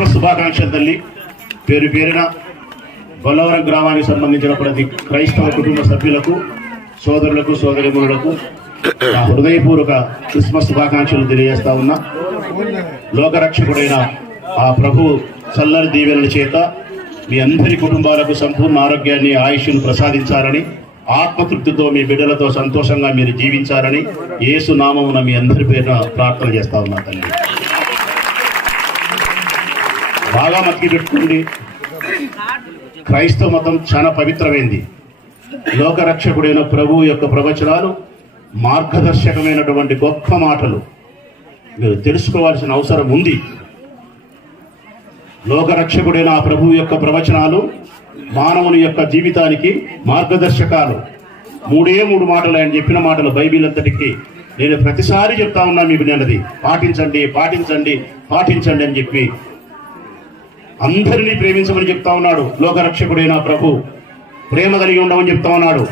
Christmas శుభాకాంక్షలు తల్లి. పేరు పేరున బొల్లవరం గ్రామానికి సంబంధించిన ప్రతి క్రైస్తవ కుటుంబ సభ్యులకు, సోదరులకు, సోదరిమణులకు నా హృదయపూర్వక క్రిస్మస్ శుభాకాంక్షలు తెలియజేస్తా ఉన్నా. లోకరక్షకుడైన ఆ ప్రభు చల్లని దీవెనల చేత మీ అందరి కుటుంబాలకు సంపూర్ణ ఆరోగ్యాన్ని, ఆయుష్ను ప్రసాదించాలని, ఆత్మతృప్తితో మీ బిడ్డలతో సంతోషంగా మీరు జీవించాలని యేసు నామమున మీ అందరి పేరున ప్రార్థన చేస్తా ఉన్నా తల్లి. బాగా మతికి పెట్టుకోండి, క్రైస్తవ మతం చాలా పవిత్రమైంది. లోకరక్షకుడైన ప్రభువు యొక్క ప్రవచనాలు మార్గదర్శకమైనటువంటి గొప్ప మాటలు. మీరు తెలుసుకోవాల్సిన అవసరం ఉంది. లోకరక్షకుడైన ఆ ప్రభువు యొక్క ప్రవచనాలు మానవుని యొక్క జీవితానికి మార్గదర్శకాలు. మూడు మాటలు ఆయన చెప్పిన మాటలు బైబిల్ అంతటికి నేను ప్రతిసారి చెప్తా ఉన్నా మీకు. నేనది పాటించండి, పాటించండి, పాటించండి అని చెప్పి అందరినీ ప్రేమించమని చెప్తా ఉన్నాడు. లోకరక్షకుడైన ప్రభు ప్రేమ కలిగి ఉండమని చెప్తా ఉన్నాడు.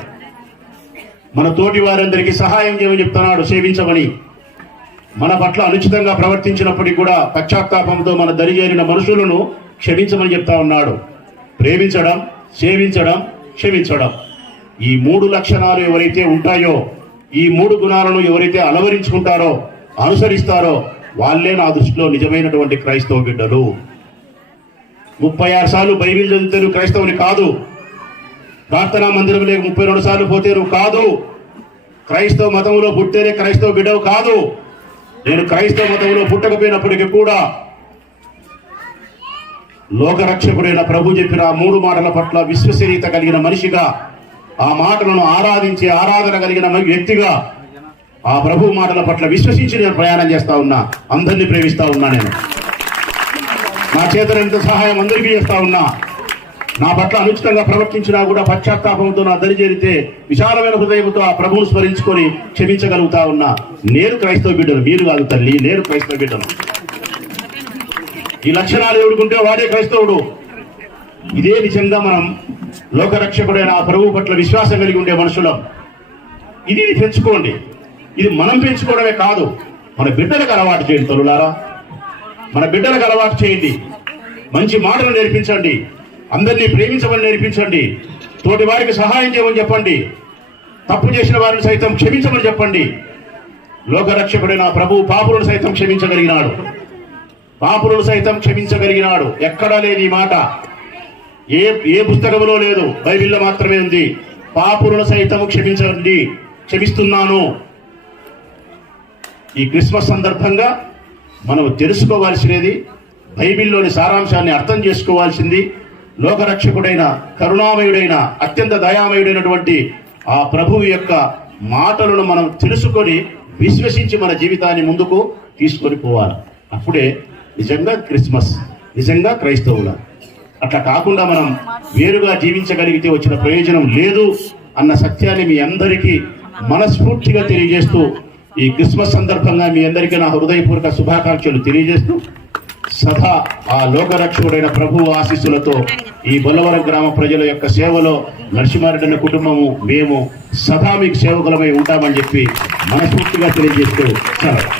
మన తోటి వారందరికీ సహాయం చేయమని చెప్తున్నాడు, సేవించమని. మన పట్ల అనుచితంగా ప్రవర్తించినప్పటికీ కూడా పశ్చాత్తాపంతో మన దరిచేరిన మనుషులను క్షమించమని చెప్తా ఉన్నాడు. ప్రేమించడం, సేవించడం, క్షమించడం, ఈ 3 లక్షణాలు ఎవరైతే ఉంటాయో, ఈ 3 గుణాలను ఎవరైతే అలవరించుకుంటారో, అనుసరిస్తారో వాళ్ళే నా దృష్టిలో నిజమైనటువంటి క్రైస్తవ బిడ్డలు. 36 సార్లు బైబిల్ చదివితే నువ్వు క్రైస్తవుని కాదు. ప్రార్థనా మందిరంలో 32 సార్లు పోతే నువ్వు కాదు. క్రైస్తవ మతంలో పుట్టేనే క్రైస్తవ బిడ్డవు కాదు. నేను క్రైస్తవ మతంలో పుట్టకపోయినప్పటికీ కూడా లోకరక్షకుడైన ప్రభు చెప్పిన 3 మాటల పట్ల విశ్వసనీయత కలిగిన మనిషిగా, ఆ మాటలను ఆరాధించే ఆరాధన కలిగిన వ్యక్తిగా, ఆ ప్రభు మాటల పట్ల విశ్వసించి నేను ప్రయాణం చేస్తా ఉన్నా. అందరినీ ప్రేమిస్తా ఉన్నా. నేను నా చేతనంత సహాయం అందరికీ చేస్తా ఉన్నా. నా పట్ల అనుచితంగా ప్రవర్తించినా కూడా పశ్చాత్తాపంతో నా దరి చేరితే విశాలమైన హృదయంతో ఆ ప్రభువును స్మరించుకొని క్షమించగలుగుతా ఉన్నా. నేను క్రైస్తవ బిడ్డను, మీరు కాదు తల్లి, నేను క్రైస్తవ బిడ్డను. ఈ లక్షణాలు ఎవడుకుంటే వాడే క్రైస్తవుడు. ఇదే నిజంగా మనం లోకరక్షకుడైన ఆ ప్రభువు పట్ల విశ్వాసం కలిగి ఉండే మనుషులం. ఇది పెంచుకోండి. ఇది మనం పెంచుకోవడమే కాదు, మన బిడ్డలకు అలవాటు చేయండి. తల్లులారా, మన బిడ్డలకు అలవాటు చేయండి. మంచి మాటలు నేర్పించండి. అందరినీ ప్రేమించమని నేర్పించండి. తోటి వారికి సహాయం చేయమని చెప్పండి. తప్పు చేసిన వారిని సైతం క్షమించమని చెప్పండి. లోకరక్షకుడైన ప్రభువు పాపులను సైతం క్షమించగలిగినాడు. పాపులను సైతం క్షమించగలిగినాడు. ఎక్కడా లేని ఈ మాట ఏ పుస్తకంలో లేదు, బైబిల్లో మాత్రమే ఉంది. పాపులను సైతం క్షమించండి, క్షమిస్తున్నాను. ఈ క్రిస్మస్ సందర్భంగా మనం తెలుసుకోవాల్సినది, బైబిల్లోని సారాంశాన్ని అర్థం చేసుకోవాల్సింది, లోకరక్షకుడైన కరుణామయుడైన అత్యంత దయామయుడైనటువంటి ఆ ప్రభువు యొక్క మాటలను మనం తెలుసుకొని విశ్వసించి మన జీవితాన్ని ముందుకు తీసుకొని పోవాలి. అప్పుడే నిజంగా క్రిస్మస్, నిజంగా క్రైస్తవుల. అట్లా కాకుండా మనం వేరుగా జీవించగలిగితే వచ్చిన ప్రయోజనం లేదు అన్న సత్యాన్ని మీ అందరికీ మనస్ఫూర్తిగా తెలియజేస్తూ, ఈ క్రిస్మస్ సందర్భంగా మీ అందరికీ నా హృదయపూర్వక శుభాకాంక్షలు తెలియజేస్తూ, సదా ఆ లోకరక్షకుడైన ప్రభువు ఆశీస్సులతో ఈ బొల్లవరం గ్రామ ప్రజల యొక్క సేవలో నరసింహారెడ్డి కుటుంబము, మేము సదా మీకు సేవకులమై ఉంటామని చెప్పి మనస్ఫూర్తిగా తెలియజేస్తూ సెలవు.